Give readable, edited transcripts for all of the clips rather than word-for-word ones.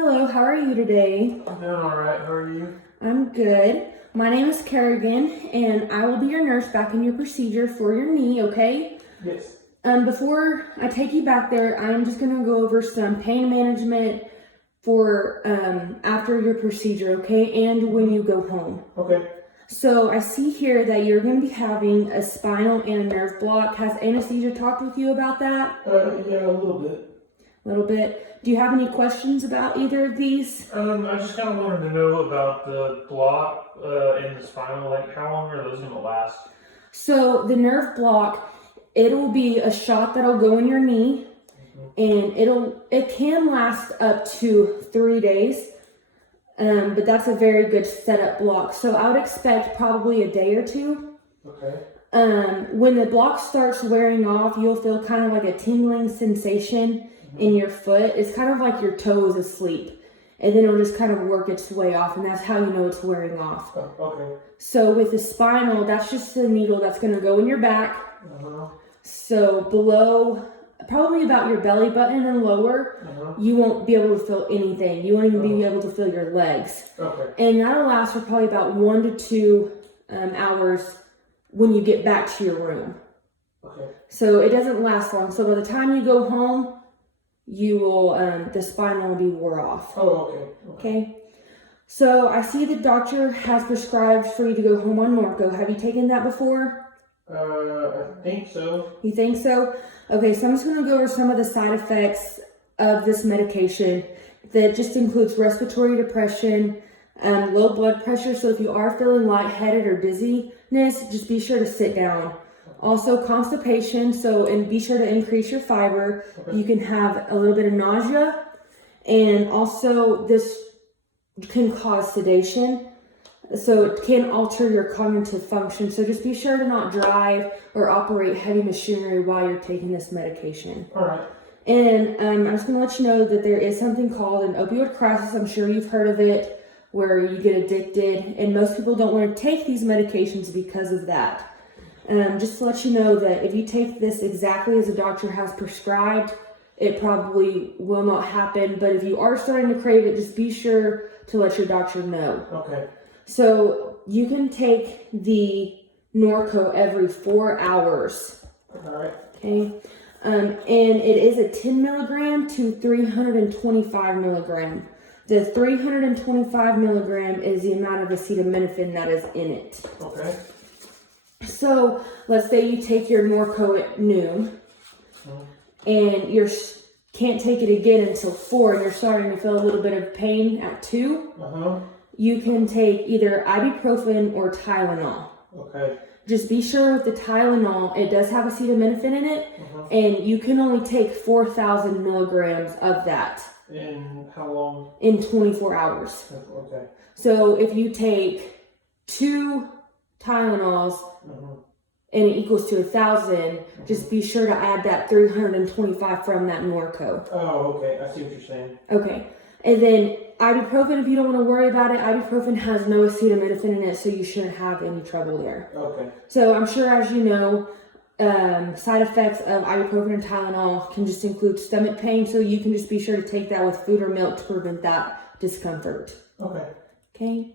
Hello, how are you today? I'm doing all right. How are you? I'm good. My name is Kerrigan, and I will be your nurse back in your procedure for your knee, okay? Yes. Before I take you back there, I'm just going to go over some pain management for after your procedure, okay? And when you go home. Okay. So I see here that you're going to be having a spinal and a nerve block. Has anesthesia talked with you about that? Yeah, a little bit. A little bit. Do you have any questions about either of these? I just kind of wanted to know about the block and the spinal. Like, how long are those going to last? So the nerve block, it'll be a shot that'll go in your knee, and it can last up to 3 days. But that's a very good setup block. So I would expect probably a day or two. Okay. When the block starts wearing off, you'll feel kind of like a tingling sensation in your foot. It's kind of like your toe is asleep, and then it'll just kind of work its way off, and that's how you know it's wearing off. Okay. So with the spinal, that's just the needle that's going to go in your back. So below, probably about your belly button and lower, you won't be able to feel anything. You won't even be able to feel your legs. Okay. And that'll last for probably about 1 to 2 hours when you get back to your room. Okay. So it doesn't last long. So by the time you go home, you will the spinal will be wore off. Oh, okay. Okay. So I see the doctor has prescribed for you to go home on Norco. Have you taken that before? I think so. You think so? Okay, so I'm just going to go over some of the side effects of this medication that just includes respiratory depression, low blood pressure. So if you are feeling lightheaded or dizziness, just be sure to sit down. Also constipation, and be sure to increase your fiber. Okay. You can have a little bit of nausea, and also this can cause sedation. So it can alter your cognitive function. So just be sure to not drive or operate heavy machinery while you're taking this medication. All right. And I'm just going to let you know that there is something called an opioid crisis. I'm sure you've heard of it, where you get addicted. And most people don't want to take these medications because of that. Just to let you know that if you take this exactly as the doctor has prescribed, it probably will not happen. But if you are starting to crave it, just be sure to let your doctor know. Okay. So you can take the Norco every 4 hours. All right. Okay. And it is a 10 milligram to 325 milligram. The 325 milligram is the amount of acetaminophen that is in it. Okay. So let's say you take your Norco at noon, and you can't take it again until 4, and you're starting to feel a little bit of pain at 2. You can take either ibuprofen or Tylenol. Okay. Just be sure with the Tylenol, it does have acetaminophen in it, and you can only take 4,000 milligrams of that. In how long? In 24 hours. Okay. So if you take 2 Tylenols and it equals to 1,000, just be sure to add that 325 from that Norco. Oh, okay. I see what you're saying. Okay. And then ibuprofen, if you don't want to worry about it, ibuprofen has no acetaminophen in it, so you shouldn't have any trouble there. Okay. So I'm sure, as you know, side effects of ibuprofen and Tylenol can just include stomach pain, so you can just be sure to take that with food or milk to prevent that discomfort. Okay. Okay.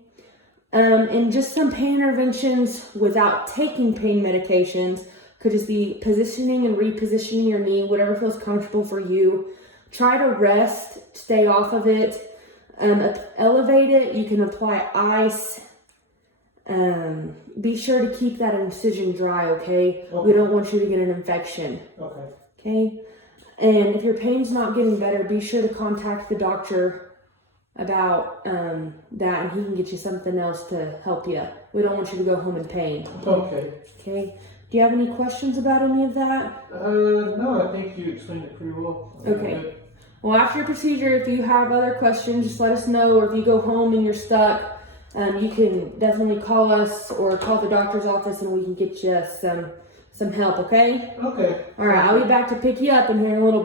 And just some pain interventions without taking pain medications could just be positioning and repositioning your knee, whatever feels comfortable for you. Try to rest, stay off of it. Elevate it. You can apply ice. Be sure to keep that incision dry, okay? We don't want you to get an infection. Okay. Okay? And if your pain's not getting better, be sure to contact the doctor about that, and he can get you something else to help you. We don't want you to go home in pain. Okay. Okay? Do you have any questions about any of that? No, I think you explained it pretty well. Okay. Well, after your procedure, if you have other questions, just let us know. Or if you go home and you're stuck, you can definitely call us or call the doctor's office, and we can get you some help, okay? Okay. All right, I'll be back to pick you up in here in a little bit.